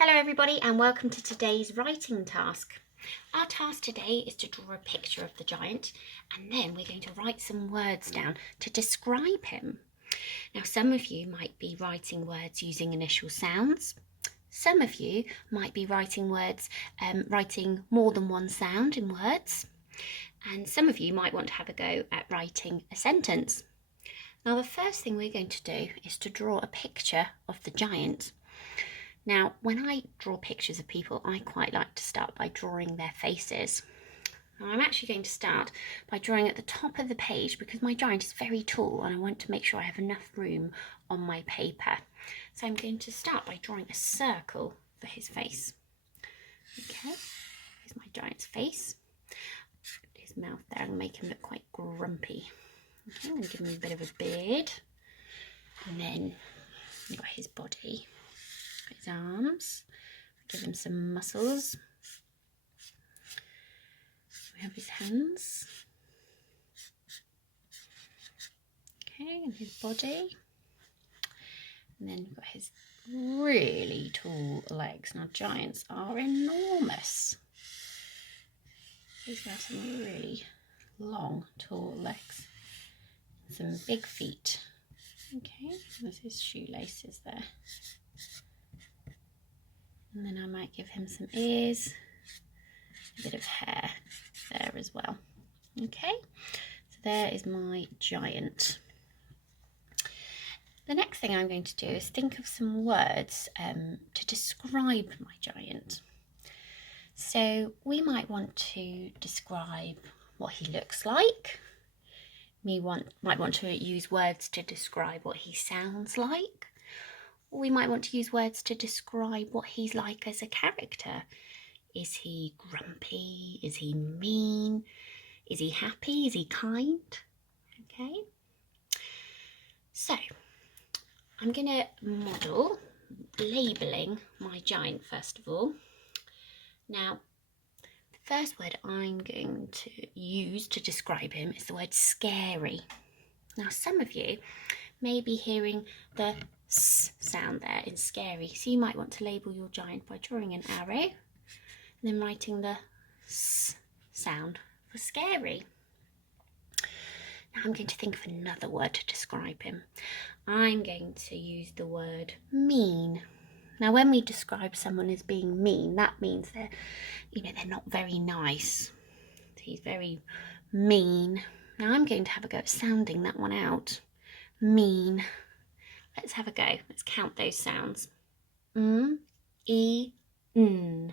Hello everybody and welcome to today's writing task. Our task today is to draw a picture of the giant and then we're going to write some words down to describe him. Now some of you might be writing words using initial sounds. Some of you might be writing words, writing more than one sound in words. And some of you might want to have a go at writing a sentence. Now the first thing we're going to do is to draw a picture of the giant. Now, when I draw pictures of people, I quite like to start by drawing their faces. Now, I'm actually going to start by drawing at the top of the page because my giant is very tall and I want to make sure I have enough room on my paper. So I'm going to start by drawing a circle for his face. Okay, here's my giant's face. His mouth there and make him look quite grumpy. Okay, I'm going to give him a bit of a beard. And then you've got his body. His arms, give him some muscles. We have his hands. Okay, and his body. And then we've got his really tall legs. Now giants are enormous. He's got some really long, tall legs. Some big feet. Okay, there's his shoelaces there. And then I might give him some ears, a bit of hair there as well. Okay, so there is my giant. The next thing I'm going to do is think of some words to describe my giant. So we might want to describe what he looks like. We might want to use words to describe what he sounds like. Or we might want to use words to describe what he's like as a character. Is he grumpy? Is he mean? Is he happy? Is he kind? Okay. So, I'm going to model labelling my giant first of all. Now, the first word I'm going to use to describe him is the word scary. Now, some of you may be hearing the S sound there in scary. So you might want to label your giant by drawing an arrow and then writing the S sound for scary. Now I'm going to think of another word to describe him. I'm going to use the word mean. Now when we describe someone as being mean, that means they're not very nice. He's very mean. Now I'm going to have a go at sounding that one out. Mean. Let's have a go. Let's count those sounds. E, n.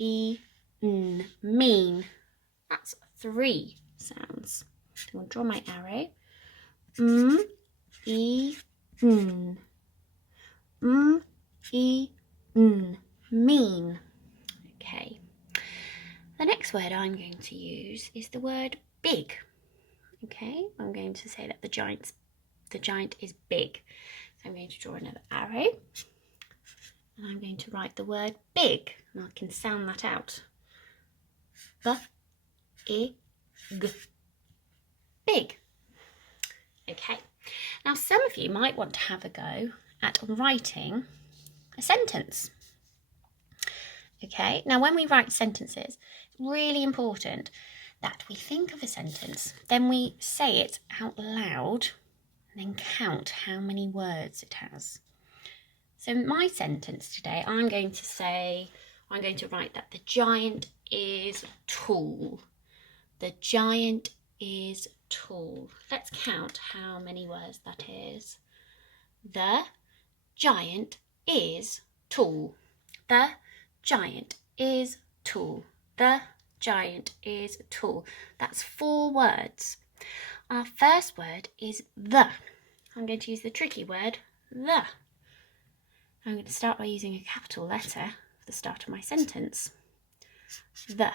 E, n. Mean. That's 3 sounds. So I'll draw my arrow. E, n. E, n. Mean. Okay. The next word I'm going to use is the word big. Okay, I'm going to say that the giant is big. So I'm going to draw another arrow and I'm going to write the word big and I can sound that out. B-I-G. Big. Okay, now some of you might want to have a go at writing a sentence. Okay, now when we write sentences, it's really important that we think of a sentence, then we say it out loud, and then count how many words it has. So my sentence today, I'm going to write that the giant is tall. The giant is tall. Let's count how many words that is. The giant is tall. The giant is tall. The giant is tall. That's 4 words. Our first word is the. I'm going to use the tricky word, the. I'm going to start by using a capital letter for the start of my sentence. The.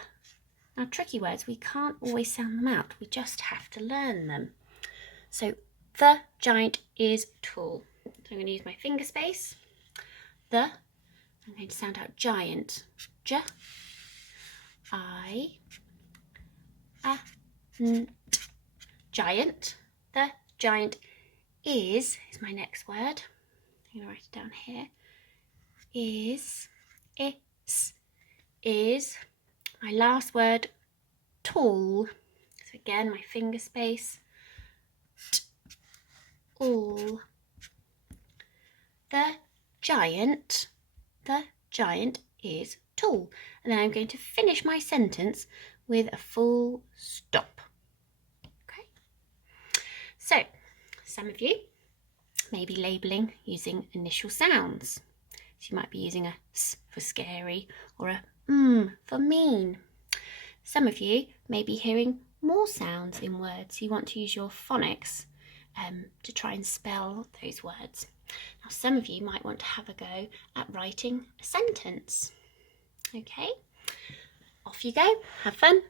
Now, tricky words, we can't always sound them out. We just have to learn them. So, the giant is tall. So I'm going to use my finger space. The. I'm going to sound out giant. J. Giant. The giant is my next word. I'm I'm going to write it down here, is my last word, tall. So again, my finger space, all. The giant is tall. And then I'm going to finish my sentence with a full stop. Okay. So, some of you may be labelling using initial sounds. So you might be using a S for scary or a for mean. Some of you may be hearing more sounds in words. You want to use your phonics to try and spell those words. Now, some of you might want to have a go at writing a sentence. Okay, off you go. Have fun.